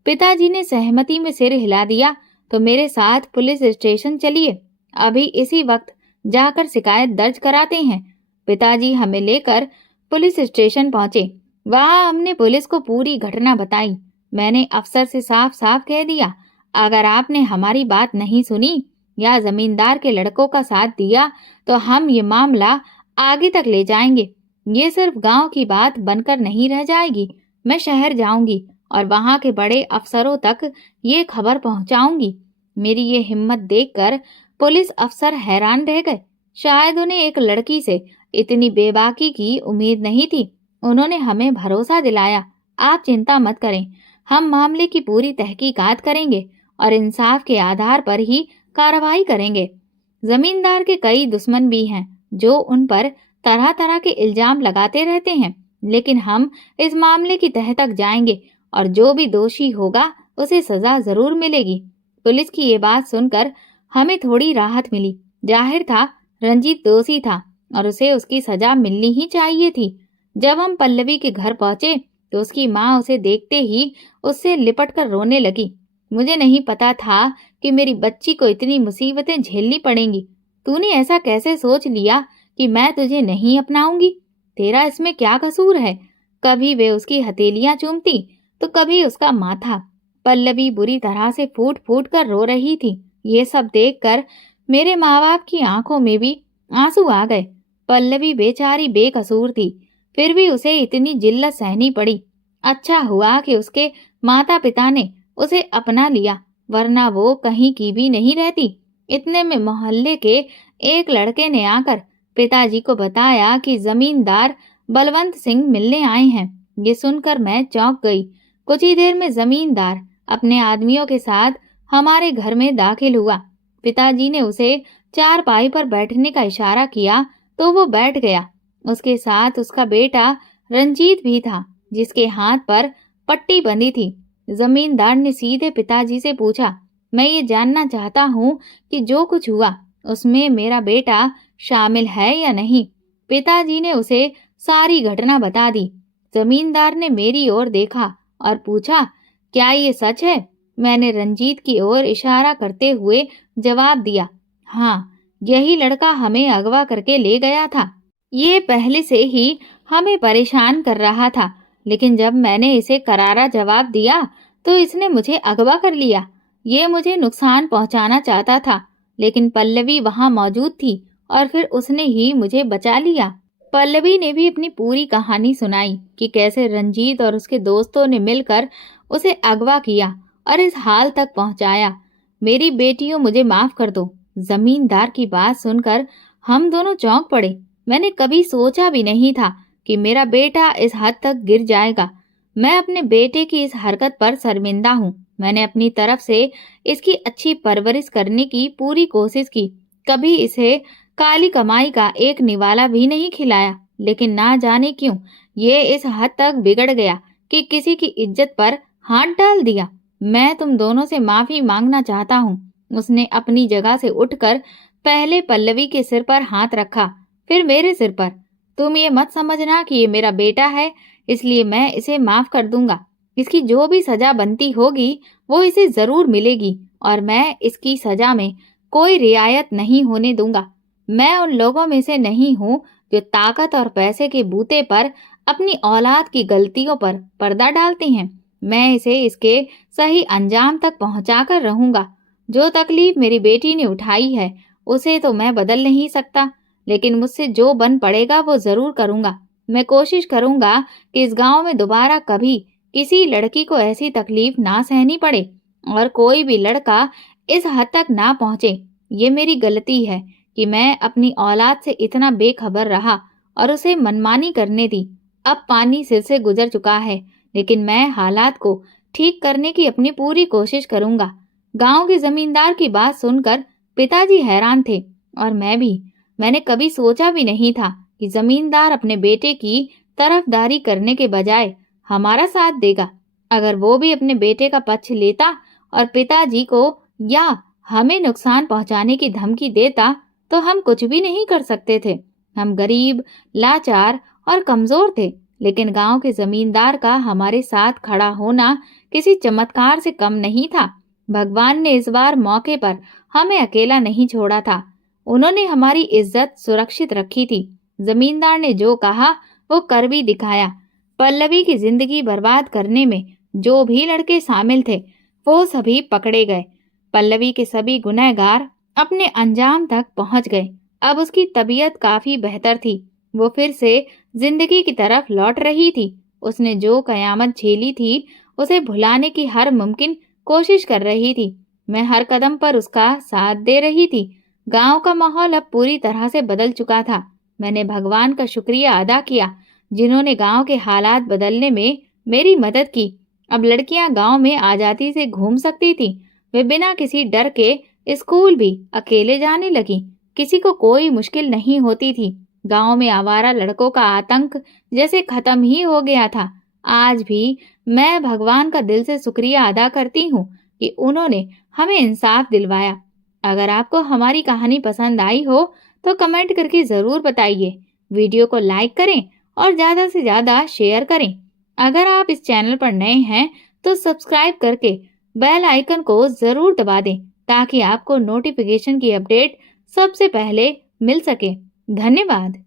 पिताजी ने सहमति में सिर हिला दिया। तो मेरे साथ पुलिस स्टेशन चलिए, अभी इसी वक्त जाकर शिकायत दर्ज कराते हैं। पिताजी हमें लेकर पुलिस स्टेशन पहुंचे। वहां हमने पुलिस को पूरी घटना बताई। मैंने अफसर से साफ साफ कह दिया, अगर आपने हमारी बात नहीं सुनी या जमींदार के लड़कों का साथ दिया तो हम ये मामला आगे तक ले जाएंगे। ये सिर्फ गांव की बात बनकर नहीं रह जाएगी। मैं शहर जाऊंगी और वहां के बड़े अफसरों तक ये खबर पहुंचाऊंगी। मेरी ये हिम्मत देखकर पुलिस अफसर हैरान रह गए। शायद उन्हें एक लड़की से इतनी बेबाकी की उम्मीद नहीं थी। उन्होंने हमें भरोसा दिलाया, आप चिंता मत करें, हम मामले की पूरी तहकीकात करेंगे और इंसाफ के आधार पर ही कार्रवाई करेंगे। जमींदार के कई दुश्मन भी हैं जो उन पर तरह तरह के इल्जाम लगाते रहते हैं, लेकिन हम इस मामले की तह तक जाएंगे और जो भी दोषी होगा उसे सजा जरूर मिलेगी। पुलिस की ये बात सुनकर हमें थोड़ी राहत मिली। जाहिर था रंजीत दोषी था और उसे उसकी सजा मिलनी ही चाहिए थी। जब हम पल्लवी के घर पहुंचे तो उसकी माँ उसे देखते ही उससे लिपट कर रोने लगी। मुझे नहीं पता था कि मेरी बच्ची को इतनी मुसीबतें झेलनी पड़ेंगी। तूने ऐसा कैसे सोच लिया कि मैं तुझे नहीं अपनाऊंगी? तेरा इसमें क्या कसूर है? कभी वे उसकी हथेलियां चूमती तो कभी उसका माथा। पल्लवी बुरी तरह से फूट फूट कर रो रही थी। ये सब देखकर मेरे माँ बाप की आंखों में भी आंसू आ गए। पल्लवी बेचारी बेकसूर थी, फिर भी उसे इतनी जिल्लत सहनी पड़ी। अच्छा हुआ कि उसके माता पिता ने उसे अपना लिया, वरना वो कहीं की भी नहीं रहती। इतने में मोहल्ले के एक लड़के ने आकर पिताजी को बताया कि जमींदार बलवंत सिंह मिलने आए हैं। ये सुनकर मैं चौंक गई। कुछ ही देर में जमींदार अपने आदमियों के साथ हमारे घर में दाखिल हुआ। पिताजी ने उसे चारपाई पर बैठने का इशारा किया तो वो बैठ गया। उसके साथ उसका बेटा रंजीत भी था, जिसके हाथ पर पट्टी बंधी थी। जमींदार ने सीधे पिताजी से पूछा, मैं ये जानना चाहता हूँ कि जो कुछ हुआ उसमें मेरा बेटा शामिल है या नहीं। पिताजी ने उसे सारी घटना बता दी। जमींदार ने मेरी ओर देखा और पूछा, क्या ये सच है? मैंने रंजीत की ओर इशारा करते हुए जवाब दिया, हाँ, यही लड़का हमें अगवा करके ले गया था। ये पहले से ही हमें परेशान कर रहा था, लेकिन जब मैंने इसे करारा जवाब दिया तो इसने मुझे अगवा कर लिया। ये मुझे नुकसान पहुंचाना चाहता था, लेकिन पल्लवी वहां मौजूद थी और फिर उसने ही मुझे बचा लिया। पल्लवी ने भी अपनी पूरी कहानी सुनाई कि कैसे रंजीत और उसके दोस्तों ने मिलकर उसे अगवा किया और इस हाल तक पहुंचाया। मेरी बेटियों, मुझे माफ कर दो। जमींदार की बात सुनकर हम दोनों चौंक पड़े। मैंने कभी सोचा भी नहीं था कि मेरा बेटा इस हद तक गिर जाएगा। मैं अपने बेटे की इस हरकत पर शर्मिंदा हूँ। मैंने अपनी तरफ से इसकी अच्छी परवरिश करने की पूरी कोशिश की। कभी इसे काली कमाई का एक निवाला भी नहीं खिलाया, लेकिन ना जाने क्यों ये इस हद तक बिगड़ गया कि किसी की इज्जत पर हाथ डाल दिया। मैं तुम दोनों से माफी मांगना चाहता हूँ। उसने अपनी जगह से उठकर पहले पल्लवी के सिर पर हाथ रखा, फिर मेरे सिर पर। तुम ये मत समझना कि ये मेरा बेटा है, इसलिए मैं इसे माफ कर दूंगा। इसकी जो भी सजा बनती होगी वो इसे जरूर मिलेगी और मैं इसकी सजा में कोई रियायत नहीं होने दूंगा। मैं उन लोगों में से नहीं हूँ जो ताकत और पैसे के बूते पर अपनी औलाद की गलतियों पर पर्दा डालते हैं। मैं इसे इसके सही अंजाम तक पहुंचाकर रहूंगा। जो तकलीफ मेरी बेटी ने उठाई है उसे तो मैं बदल नहीं सकता, लेकिन मुझसे जो बन पड़ेगा वो जरूर करूंगा। मैं कोशिश करूंगा कि इस गांव में दोबारा कभी किसी लड़की को ऐसी तकलीफ ना सहनी पड़े और कोई भी लड़का इस हद तक ना पहुंचे। ये मेरी गलती है कि मैं अपनी औलाद से इतना बेखबर रहा और उसे मनमानी करने दी। अब पानी सिर से गुजर चुका है, लेकिन मैं हालात को ठीक करने की अपनी पूरी कोशिश करूंगा। गांव के जमींदार की बात सुनकर पिताजी हैरान थे और मैं भी। मैंने कभी सोचा भी नहीं था कि जमींदार अपने बेटे की तरफदारी करने के बजाय हमारा साथ देगा। अगर वो भी अपने बेटे का पक्ष लेता और पिताजी को या हमें नुकसान पहुंचाने की धमकी देता तो हम कुछ भी नहीं कर सकते थे। हम गरीब, लाचार और कमजोर थे, लेकिन गांव के जमींदार का हमारे साथ खड़ा होना किसी चमत्कार से कम नहीं था। भगवान ने इस बार मौके पर हमें अकेला नहीं छोड़ा था। उन्होंने हमारी इज्जत सुरक्षित रखी थी। जमींदार ने जो कहा वो कर भी दिखाया। पल्लवी की जिंदगी बर्बाद करने में जो भी लड़के शामिल थे वो सभी पकड़े गए। पल्लवी के सभी गुनहगार अपने अंजाम तक पहुंच गए। अब उसकी तबीयत काफी बेहतर थी। वो फिर से जिंदगी की तरफ लौट रही थी। उसने जो कयामत झेली थी उसे भुलाने की हर मुमकिन कोशिश कर रही थी। मैं हर कदम पर उसका साथ दे रही थी। गांव का माहौल अब पूरी तरह से बदल चुका था। मैंने भगवान का शुक्रिया अदा किया जिन्होंने गांव के हालात बदलने में मेरी मदद की। अब लड़कियां गांव में आजादी से घूम सकती थी। वे बिना किसी डर के स्कूल भी अकेले जाने लगी। किसी को कोई मुश्किल नहीं होती थी। गांव में आवारा लड़कों का आतंक जैसे खत्म ही हो गया था। आज भी मैं भगवान का दिल से शुक्रिया अदा करती हूँ कि उन्होंने हमें इंसाफ दिलवाया। अगर आपको हमारी कहानी पसंद आई हो तो कमेंट करके जरूर बताइए। वीडियो को लाइक करें और ज्यादा से ज्यादा शेयर करें। अगर आप इस चैनल पर नए हैं तो सब्सक्राइब करके बेल आइकन को जरूर दबा दें ताकि आपको नोटिफिकेशन की अपडेट सबसे पहले मिल सके। धन्यवाद।